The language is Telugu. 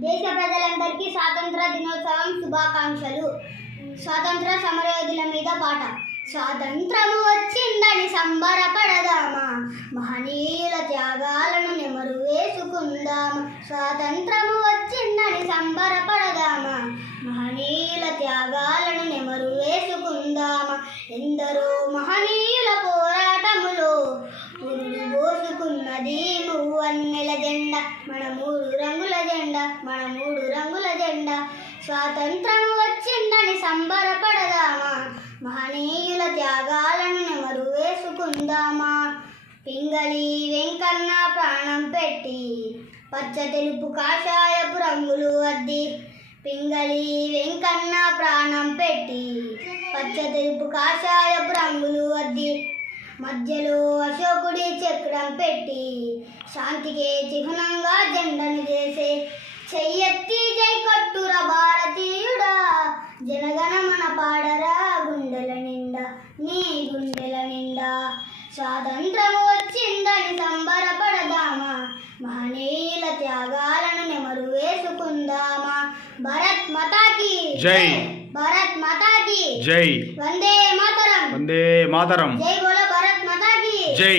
దేశ ప్రజలందరికీ స్వాతంత్ర దినోత్సవం శుభాకాంక్షలు. స్వాతంత్ర సమరయోధుల మీద పాట. స్వాతంత్రము వచ్చిందని సంబరపడదామా, మహనీయుల త్యాగాలను నెమరు వేసుకుందామా. స్వాతంత్రము వచ్చిందని సంబరపడదామా, మహనీయుల త్యాగాలను నెమరు వేసుకుందామా. ఎందరో మహనీయుల పోరాటములో పురుడు పోసుకున్నది మూవన్నెల జెండా, మన మూడు రంగుల జెండా, మన మూడు రంగుల జెండా. స్వాతంత్రం వచ్చిందని సంబరపడదామా, మహనీయుల త్యాగాలను నెమరు వేసుకుందామా. పింగళి వెంకన్న ప్రాణం పెట్టి పచ్చ తెలుపు కాషాయపు రంగులు అద్ది, పింగళి వెంకన్న ప్రాణం పెట్టి పచ్చ తెలుపు కాషాయపు రంగులు అద్ది, మధ్యలో అశోకుడి చక్రం పెట్టి శాంతికే చిహ్నంగా జెండను చేసే. చెయ్యెత్తి జై కొట్టుర భారతీయుడా, జనగణమన పాడరా గుండెల నిండా, నీ గుండెల నిండా. స్వాతంత్రం వచ్చిందని సంబరపడదామా, మహనీయుల త్యాగాలను నెమరు వేసుకుందామా. భరత్ మాతాకి జై, భారత్ మాతాకి జై, వందే మాతరం, వందే మాతరం, జై బోలో భారత్ మాతాకి జై.